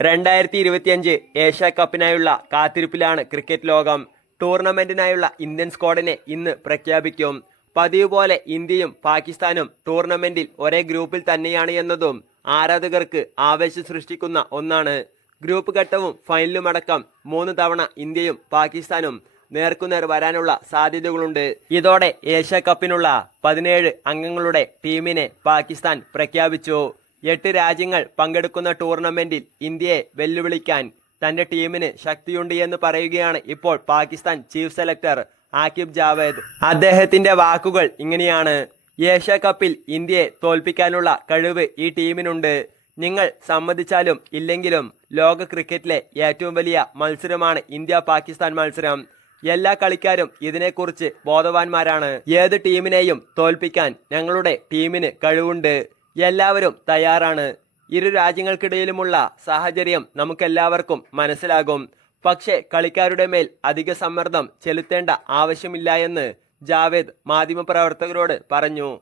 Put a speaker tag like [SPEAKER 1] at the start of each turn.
[SPEAKER 1] രണ്ടായിരത്തി ഇരുപത്തിയഞ്ച് Asia കപ്പിനായുള്ള കാത്തിരിപ്പിലാണ് cricket ലോകം. ടൂർണമെന്റിനായുള്ള ഇന്ത്യൻ സ്ക്വാഡിനെ ഇന്ന് പ്രഖ്യാപിക്കും. പതിവ് പോലെ ഇന്ത്യയും പാകിസ്ഥാനും ടൂർണമെന്റിൽ ഒരേ ഗ്രൂപ്പിൽ തന്നെയാണ് എന്നതും ആരാധകർക്ക് ആവേശം സൃഷ്ടിക്കുന്ന ഒന്നാണ്. ഗ്രൂപ്പ് ഘട്ടവും ഫൈനലുമടക്കം മൂന്ന് തവണ ഇന്ത്യയും പാകിസ്ഥാനും നേർക്കുനേർ വരാനുള്ള സാധ്യതകളുണ്ട്. ഇതോടെ ഏഷ്യ കപ്പിനുള്ള പതിനേഴ് അംഗങ്ങളുടെ ടീമിനെ പാകിസ്ഥാൻ പ്രഖ്യാപിച്ചു. എട്ട് രാജ്യങ്ങൾ പങ്കെടുക്കുന്ന ടൂർണമെന്റിൽ ഇന്ത്യയെ വെല്ലുവിളിക്കാൻ തന്റെ ടീമിന് ശക്തിയുണ്ട് എന്ന് പറയുകയാണ് ഇപ്പോൾ പാകിസ്ഥാൻ ചീഫ് സെലക്ടർ ആക്കിബ് ജാവേദ്. അദ്ദേഹത്തിന്റെ വാക്കുകൾ ഇങ്ങനെയാണ്. ഏഷ്യ കപ്പിൽ ഇന്ത്യയെ തോൽപ്പിക്കാനുള്ള കഴിവ് ഈ ടീമിനുണ്ട്. നിങ്ങൾ സമ്മതിച്ചാലും ഇല്ലെങ്കിലും ലോക ക്രിക്കറ്റിലെ ഏറ്റവും വലിയ മത്സരമാണ് ഇന്ത്യ പാകിസ്ഥാൻ മത്സരം. എല്ലാ കളിക്കാരും ഇതിനെക്കുറിച്ച് ബോധവാന്മാരാണ്. ഏത് ടീമിനെയും തോൽപ്പിക്കാൻ ഞങ്ങളുടെ ടീമിന് കഴിവുണ്ട്. എല്ലാവരും തയ്യാറാണ്. ഇരു രാജ്യങ്ങൾക്കിടയിലുമുള്ള സാഹചര്യം നമുക്കെല്ലാവർക്കും മനസ്സിലാകും. പക്ഷേ കളിക്കാരുടെ മേൽ അധിക സമ്മർദ്ദം ചെലുത്തേണ്ട ആവശ്യമില്ല എന്ന് ജാവേദ് മാധ്യമപ്രവർത്തകരോട് പറഞ്ഞു.